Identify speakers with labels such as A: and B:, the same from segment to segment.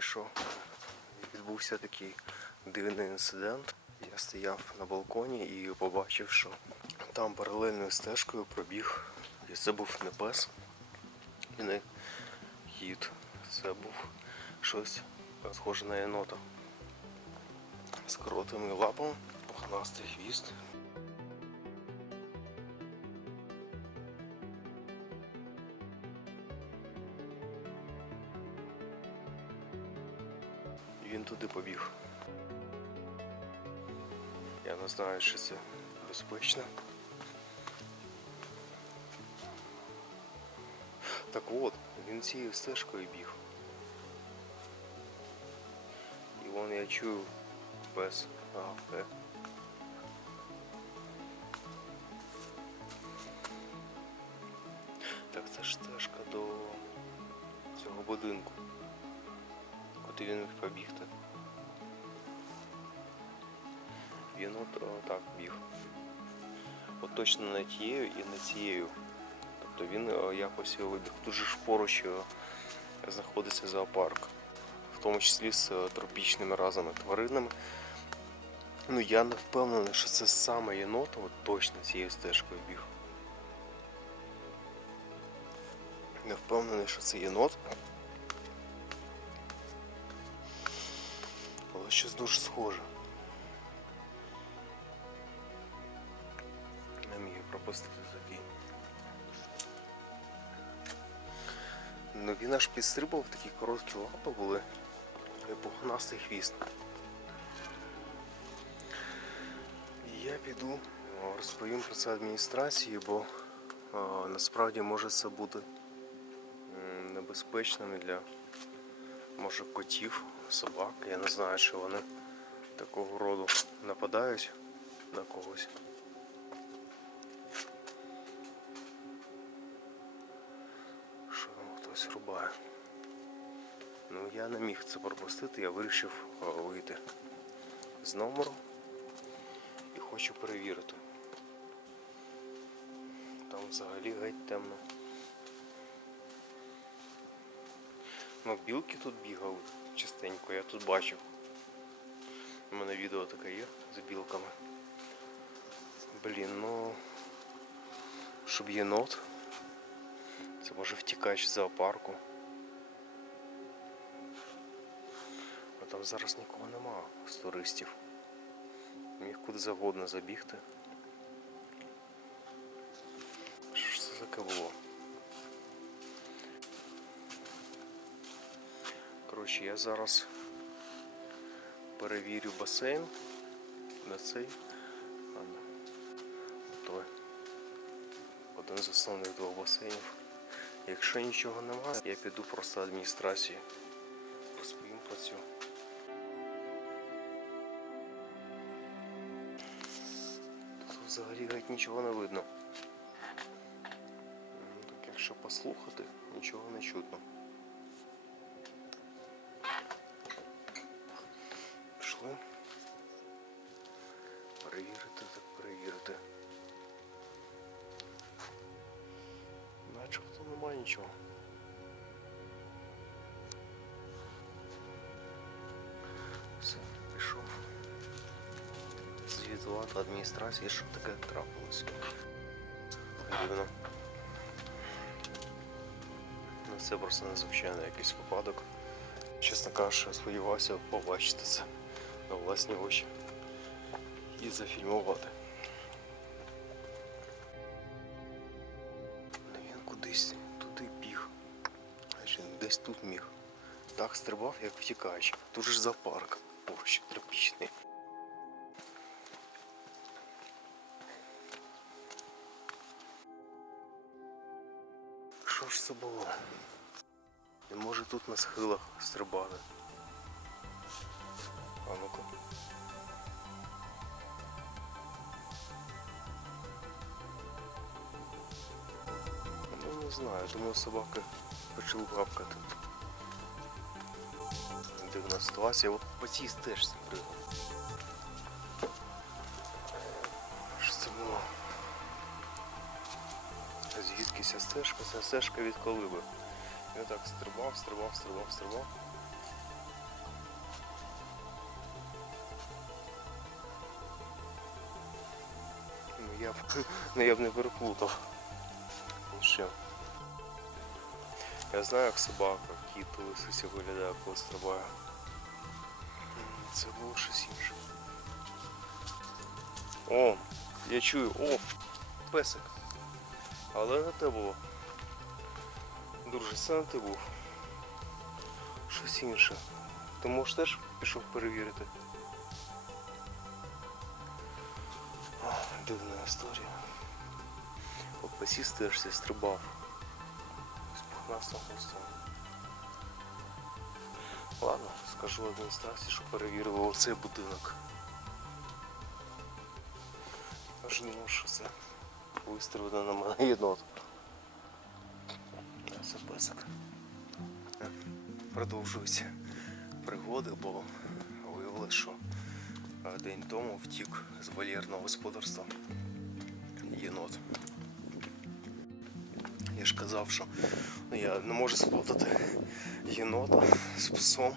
A: тільки що відбувся такий дивний інцидент. Я стояв на балконі і побачив, що там паралельною стежкою пробіг. І це був не пес і не кіт. Це був щось схоже на єнота. З коротими лапами, пухнастий хвіст. Він туди побіг. Я не знаю, чи це безпечно. Так от, він цією стежкою біг. І вон я чую пес гавкає. Так це ж стежка до цього будинку. Куди він міг побігти? Він от о, так біг. От точно не тією і не цією. Тобто він якось вибіг. Тут же ж поруч знаходиться зоопарк, в тому числі з тропічними разами тваринами. Ну я не впевнений, що це саме єнот, от точно цією стежкою біг. Не впевнений, що це єнот. Щось дуже схоже. Не міг пропустити такий. Ну він аж підстрибав, такі короткі лапи були. І пухнастий хвіст. Я піду розповім про це адміністрації, бо о, насправді може це бути небезпечним для може котів, собак. Я не знаю, чи вони такого роду нападають на когось. Що там хтось рубає. Ну я не міг це пропустити, я вирішив вийти з номеру і хочу перевірити. Там взагалі геть темно. Ну, білки тут бігали частенько, я тут бачив. У мене відео таке є з білками. Блін, ну щоб єнот. Це може втікач з зоопарку. А там зараз нікого нема з туристів. Міг куди завгодно забігти. Що ж це таке було? Коротше, я зараз перевірю басейн на цей. Той. Один з основних двох басейнів. Якщо нічого немає, я піду просто адміністрації. Розповім про цю. Тут взагалі геть нічого не видно. Ну, Так якщо послухати, нічого не чутно. Начебто немає нічого. Все, пішов. Звітувати адміністрації, що таке трапилося. Дивно. Ну, це просто незвичайний якийсь випадок. Чесно кажучи, сподівався побачити це на власні очі і зафільмувати. Кудись туди біг. Десь тут міг. Так стрибав, як втікач. Тут ж зоопарк поруч тропічний. Що ж це було? Він може тут на схилах стрибати. А ну-ка. Не знаю, думаю собаки почала гавкати. Дивна ситуація. От по цій стежці пригав. Що це було? Звідки ця стежка? Ця стежка від колиби. Я так стрибав, стрибав, стрибав, стрибав. Ну я б, ну, я б не переплутав. Ще. Я знаю, як собака, кіт у лисиці виглядає, коли стрибає. Це було щось інше. О, я чую, о, песик. Але не те було. Друже, це не ти був. Щось інше. Ти можеш теж пішов перевірити. Дивна історія. Теж зі стрибав. З пухнастим. Ладно, скажу адміністрації, що перевірили оцей будинок. Аж не що це вистрілено на мене єнот. А Це Продовжуються пригоди, бо виявилось, що день тому втік з вольєрного господарства єнот. Казав, що ну, я не можу сплутати єнота з псом,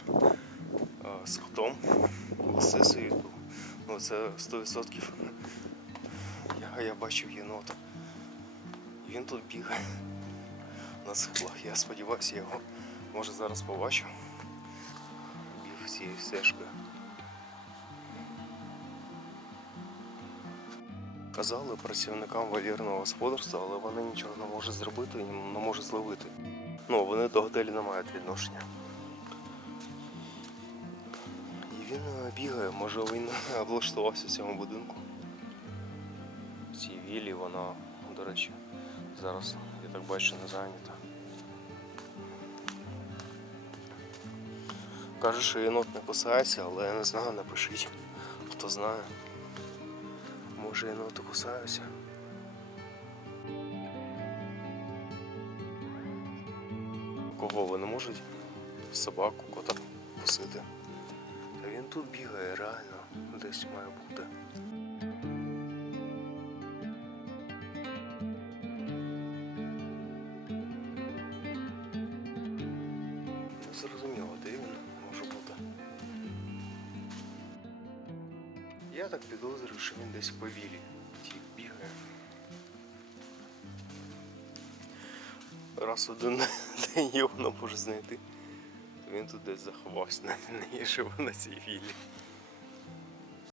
A: з котом, лисицею. Ну це 100%. Я, я бачив єнота. Він тут бігає на схилах. Я сподіваюся, я його може зараз побачу. Біг цією стежкою. Казали працівникам вольєрного господарства, але вони нічого не можуть зробити і не можуть зловити. Ну, вони до готелю не мають відношення. І він е, бігає, може він облаштувався в цьому будинку. В цій вілі вона, до речі, зараз, я так бачу, не зайнята. Каже, що єнот не кусається, але я не знаю, напишіть, хто знає. Може єноти кусаються. Кого вони можуть? Собаку, кота кусити. Та він тут бігає, реально, десь має бути. Не зрозуміло, Я так підозрюю, що він десь повілі ті бігає. Раз один день його не знайти, то він тут десь заховався, не, є живо на цій вілі.